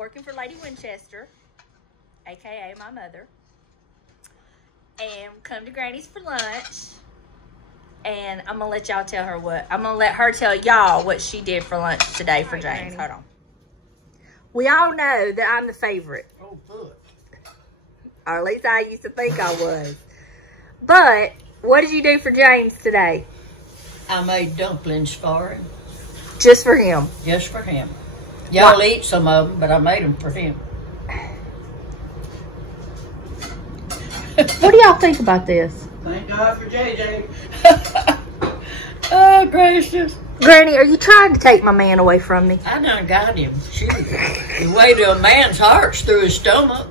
working for Lady Winchester, aka my mother, and come to Granny's for lunch. And I'm gonna let y'all tell her I'm gonna let her tell y'all what she did for lunch today for James. Granny. Hold on. We all know that I'm the favorite. Oh, good. Or at least I used to think I was. But what did you do for James today? I made dumplings for him. Just for him? Just for him. Y'all eat some of them, but I made them for him. What do y'all think about this? Thank God for JJ. Oh, gracious. Granny, are you trying to take my man away from me? I done got him. Shoot. The way to a man's heart's through his stomach.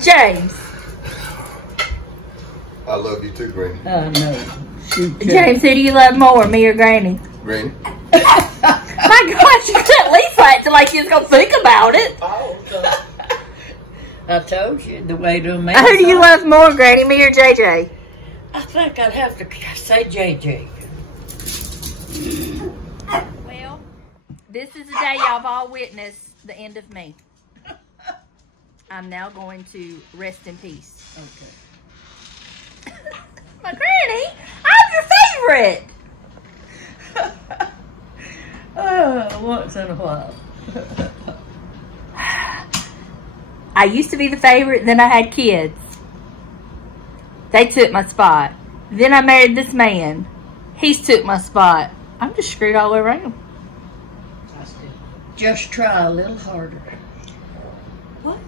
James. I love you too, Granny. I know. Shoot, James, who do you love more, me or Granny? Granny. My gosh, you could at least act like you was going to think about it. Oh, I told you, the way to a man's Who do you love more, Granny, me or JJ? I think I'd have to say JJ. Well, this is the day y'all have all witnessed the end of me. I'm now going to rest in peace. Okay. My Granny, I'm your favorite. Oh, once in a while. I used to be the favorite, then I had kids. They took my spot. Then I married this man. He's took my spot. I'm just screwed all the way around. Just try a little harder. What?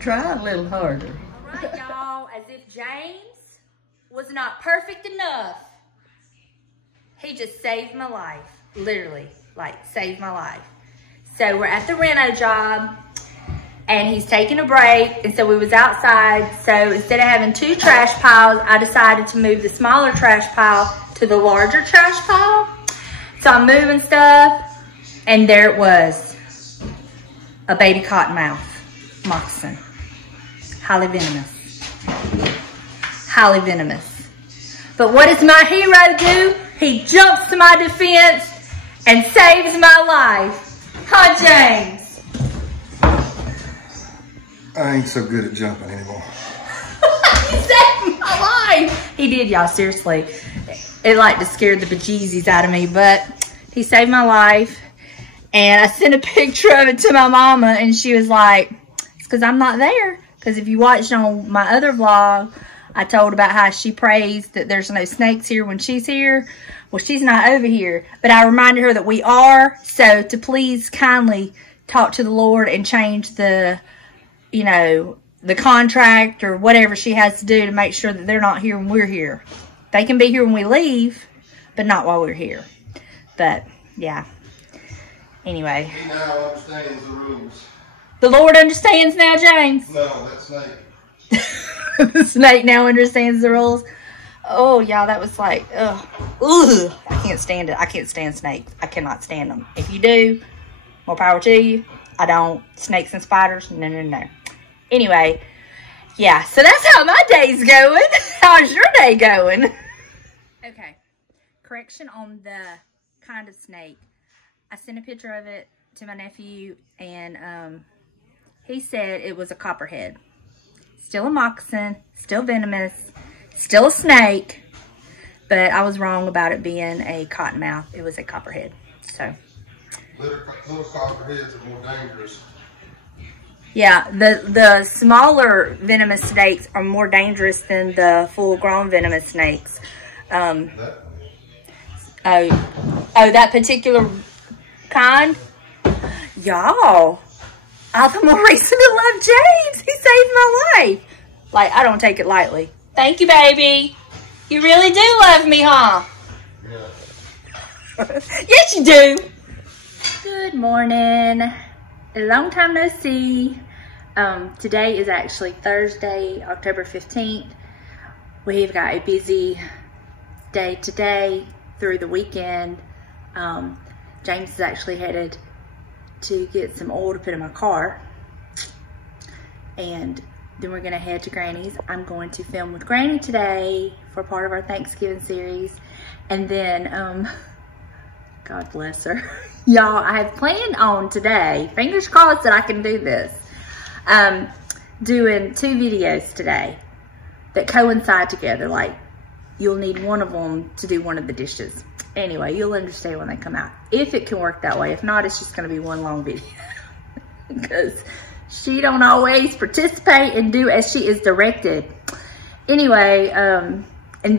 Try a little harder. All right, y'all. As if James was not perfect enough. He just saved my life. Literally, like, saved my life. So we're at the reno job, and he's taking a break, and so we was outside. So instead of having 2 trash piles, I decided to move the smaller trash pile to the larger trash pile. So I'm moving stuff, and there it was. A baby cottonmouth moccasin. Highly venomous. Highly venomous. But what does my hero do? He jumps to my defense and saves my life. Huh, James? I ain't so good at jumping anymore. He saved my life. He did, y'all, seriously. It like to scare the bejesus out of me, but he saved my life. And I sent a picture of it to my mama, and she was like, it's because I'm not there. Because if you watched on my other vlog, I told about how she prays that there's no snakes here when she's here. Well, she's not over here. But I reminded her that we are. So to please kindly talk to the Lord and change the, you know, the contract or whatever she has to do to make sure that they're not here when we're here. They can be here when we leave, but not while we're here. But, yeah. Anyway. He now understands the rules. The Lord understands now, James? No, that snake. The snake now understands the rules. Oh, y'all, that was like, ugh. Ugh. I can't stand it. I can't stand snakes. I cannot stand them. If you do, more power to you. I don't. Snakes and spiders, no, no, no. Anyway, yeah, so that's how my day's going. How's your day going? Okay, correction on the kind of snake. I sent a picture of it to my nephew, and he said it was a copperhead. Still a moccasin, still venomous, still a snake, but I was wrong about it being a cottonmouth. It was a copperhead, so. Little copperheads are more dangerous. Yeah, the smaller venomous snakes are more dangerous than the full-grown venomous snakes. That particular kind? Y'all, I'm the more reason to love James. He saved my life. Like, I don't take it lightly. Thank you, baby. You really do love me, huh? Yeah. Yes, you do. Good morning. A long time no see. Today is actually Thursday, October 15th. We've got a busy day today through the weekend. James is actually headed to get some oil to put in my car. And then we're gonna head to Granny's. I'm going to film with Granny today for part of our Thanksgiving series. And then God bless her. Y'all, I have planned on today, fingers crossed that I can do this, doing 2 videos today that coincide together. Like, you'll need one of them to do one of the dishes. Anyway, you'll understand when they come out. If it can work that way. If not, it's just going to be one long video. Because she don't always participate and do as she is directed. Anyway, and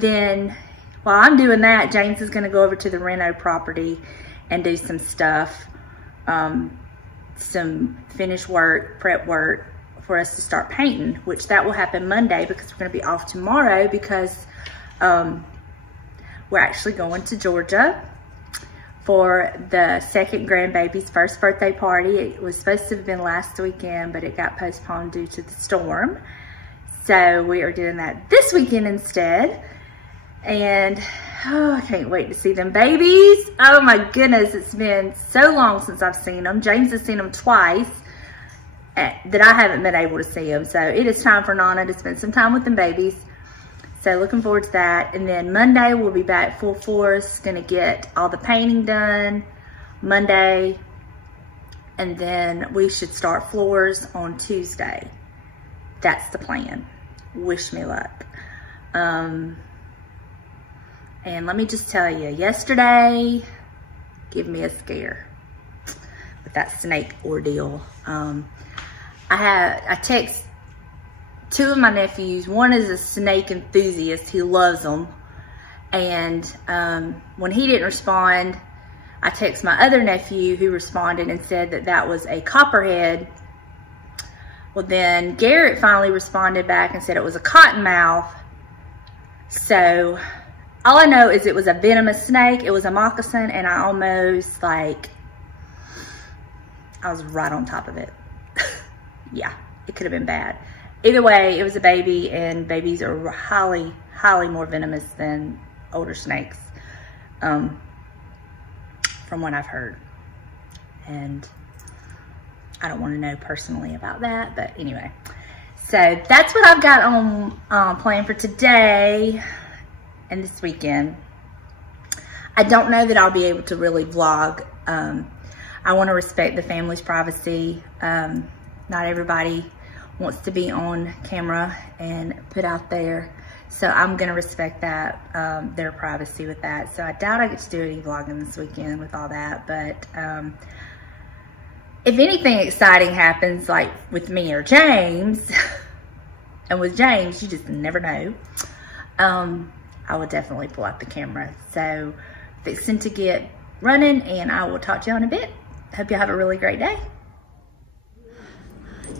then while I'm doing that, James is going to go over to the Reno property and do some stuff. Some finished work, prep work for us to start painting, which that will happen Monday because we're going to be off tomorrow because we're actually going to Georgia for the second grandbaby's first birthday party. It was supposed to have been last weekend, but it got postponed due to the storm. So we are doing that this weekend instead. And oh, I can't wait to see them babies. Oh my goodness, it's been so long since I've seen them. James has seen them twice that I haven't been able to see them. So it is time for Donna to spend some time with them babies. So looking forward to that. And then Monday we'll be back full force. Gonna get all the painting done Monday. And then we should start floors on Tuesday. That's the plan. Wish me luck. And let me just tell you, yesterday, give me a scare with that snake ordeal. I text 2 of my nephews. One is a snake enthusiast. He loves them. And when he didn't respond, I text my other nephew who responded and said that that was a copperhead. Well, then Garrett finally responded back and said it was a cottonmouth. So all I know is it was a venomous snake. It was a moccasin, and I almost, like, I was right on top of it. Yeah, it could have been bad. Either way, it was a baby, and babies are highly, highly more venomous than older snakes, from what I've heard. And I don't want to know personally about that, but anyway. So that's what I've got on planned for today and this weekend. I don't know that I'll be able to really vlog. I want to respect the family's privacy. Not everybody wants to be on camera and put out there. So I'm going to respect that, their privacy with that. So I doubt I get to do any vlogging this weekend with all that. But if anything exciting happens, like with me or James, and with James, you just never know, I will definitely pull out the camera. So fixing to get running, and I will talk to you in a bit. Hope y'all have a really great day.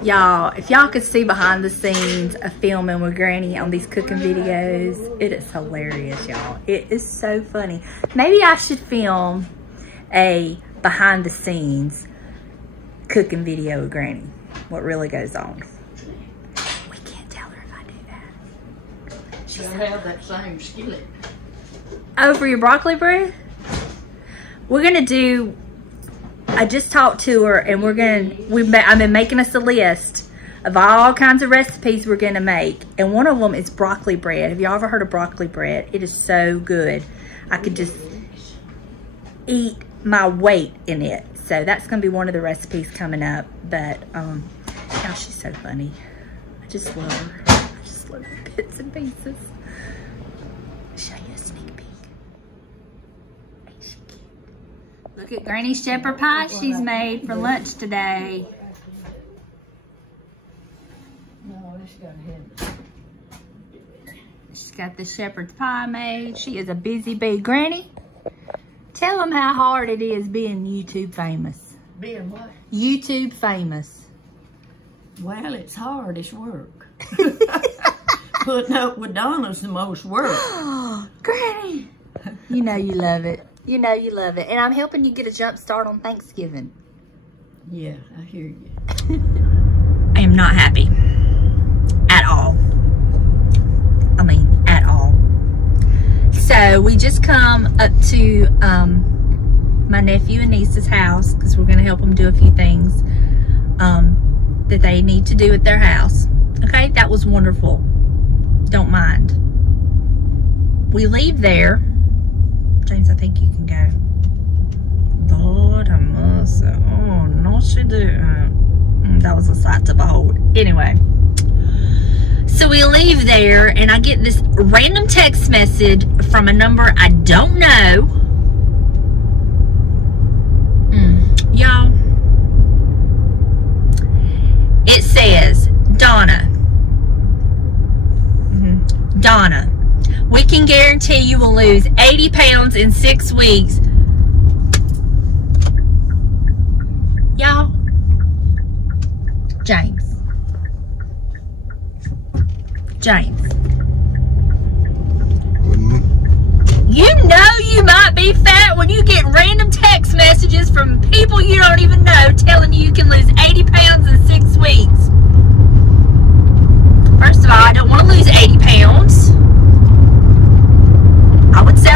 Y'all, if y'all could see behind the scenes of filming with Granny on these cooking videos, it is hilarious, y'all. It is so funny. Maybe I should film a behind the scenes cooking video with Granny. What really goes on. We can't tell her if I do that. She'll have that same skillet. Oh, for your broccoli bread? We're gonna do, I just talked to her, and I've been making us a list of all kinds of recipes we're gonna make. And one of them is broccoli bread. Have y'all ever heard of broccoli bread? It is so good. I could just eat my weight in it. So that's gonna be one of the recipes coming up. But, gosh, she's so funny. I just love her. I just love her bits and pieces. Show you a sneak peek. Ain't she cute? Look at Granny's shepherd pie she's made for lunch today. No, it's got head. She's got the shepherd's pie made. She is a busy bee. Granny, tell them how hard it is being YouTube famous. Being what? YouTube famous. Well, it's hard. It's work. Putting up with Donna's the most work. Granny, you know you love it. You know you love it. And I'm helping you get a jump start on Thanksgiving. Yeah, I hear you. I am not happy. At all. I mean, at all. So we just come up to my nephew and niece's house because we're going to help them do a few things that they need to do at their house. Okay, that was wonderful. Don't mind. We leave there. James, I think you can go. Lord, I must. Oh, no, she didn't. That was a sight to behold. Anyway. So we leave there, and I get this random text message from a number I don't know. Y'all. It says, Donna. Donna, we can guarantee you will lose 80 pounds in 6 weeks. Y'all. James. You know you might be fat when you get random text messages from people you don't even know telling you can lose 80 pounds in 6 weeks. First of all, I don't want to lose 80 pounds. I would say